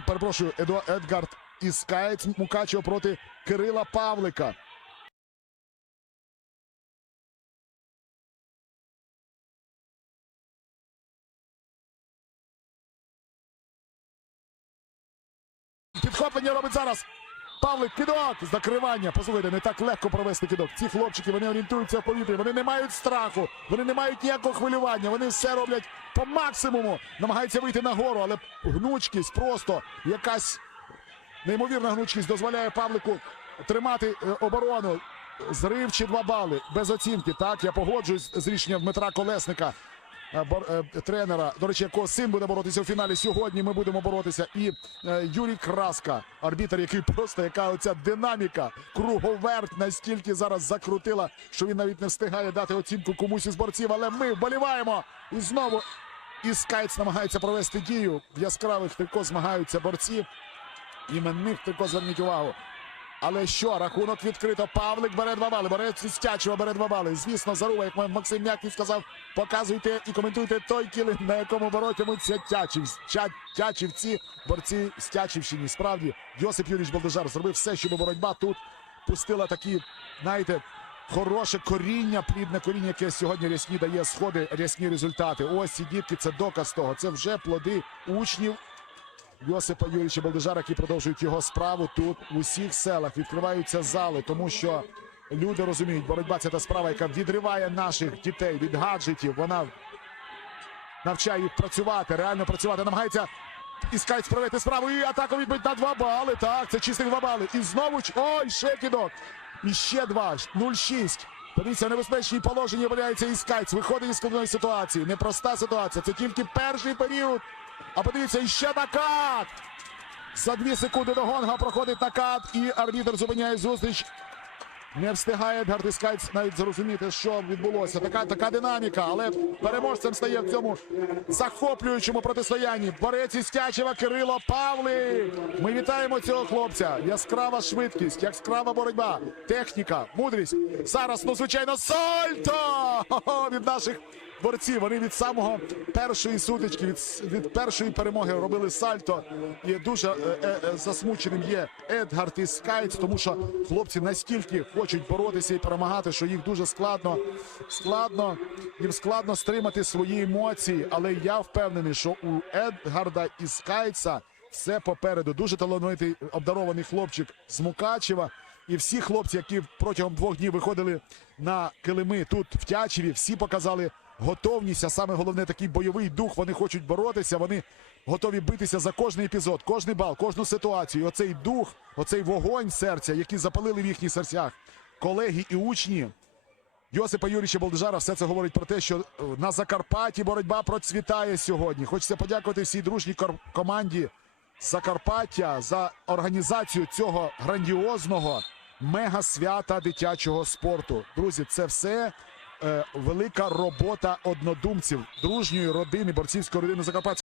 перепрошую, Едо Едгард Іскаєць Мукачево проти Кирила Павлика. Підхоплення робить зараз. Павлик кидок. Закривання. Послухайте, не так легко провести кидок. Ці хлопчики вони орієнтуються в повітрі. Вони не мають страху, вони не мають ніякого хвилювання. Вони все роблять по максимуму. Намагаються вийти нагору, але гнучкість просто якась неймовірна гнучкість дозволяє Павлику тримати е, оборону. Зрив чи два бали без оцінки. Так, я погоджуюсь з рішенням Дмитра Колесника, тренера, до речі, якого син буде боротися у фіналі. Сьогодні ми будемо боротися. І е, Юрій Краска, арбітер, який просто яка оця динаміка, круговерть настільки зараз закрутила, що він навіть не встигає дати оцінку комусь із борців. Але ми вболіваємо і знову. І Скайц намагається провести дію. В яскравих трико змагаються борці. Іменних трико зверніть увагу. Але що, рахунок відкрито. Павлик бере два бали. Борець із бере два бали. Звісно, Заруба, як Максим М'яків сказав, показуйте і коментуйте той кілин, на якому боротимуться Тячів. Тячівці, борці з Тячівщини. Справді, Йосип Юрійович Балдежар зробив все, щоб боротьба тут пустила такі, знаєте, хороше коріння, плідне коріння, яке сьогодні рясні дає сходи, рясні результати. Ось ці дітки, це доказ того. Це вже плоди учнів Йосипа Юрійовича Балдежара, які продовжують його справу тут в усіх селах. Відкриваються зали, тому що люди розуміють, боротьба це та справа, яка відриває наших дітей від гаджетів. Вона навчає їх працювати, реально працювати. Намагається іскать справити справу. І атаку відбить на два бали. Так, це чистих два бали. І знову ч- ой, ще кидок. І ще два. 0-6. Подивіться, в небезпечній положенні валяється Іскайць. Виходить із складної ситуації. Непроста ситуація. Це тільки перший період. А подивіться, і ще накат. За дві секунди до гонга проходить накат, і арбітр зупиняє зустріч. Не встигає Едгард Іскайць навіть зрозуміти, що відбулося. Така така динаміка, але переможцем стає в цьому захоплюючому протистоянні. Борець із Тячева Кирило Павлик. Ми вітаємо цього хлопця. Яскрава швидкість, яскрава боротьба, техніка, мудрість. Зараз, ну звичайно, сальто від наших борців. Вони від самого першої сутички, від, від першої перемоги робили сальто. І дуже е, е, е, засмученим є Едгард і Скайц, тому що хлопці настільки хочуть боротися і перемагати, що їх дуже складно, складно, їм складно стримати свої емоції. Але я впевнений, що у Едгарда і Скайца все попереду. Дуже талановитий обдарований хлопчик з Мукачева. І всі хлопці, які протягом двох днів виходили на килими тут в Тячеві, всі показали готовність, а саме головне такий бойовий дух. Вони хочуть боротися, вони готові битися за кожний епізод, кожний бал, кожну ситуацію. Оцей дух, оцей вогонь серця, який запалили в їхніх серцях колеги і учні. Йосипа Юрійовича Болдежара все це говорить про те, що е, на Закарпатті боротьба процвітає сьогодні. Хочеться подякувати всій дружній команді Закарпаття за організацію цього грандіозного мега-свята дитячого спорту. Друзі, це все велика робота однодумців, дружньої родини, борцівської родини Закарпаття.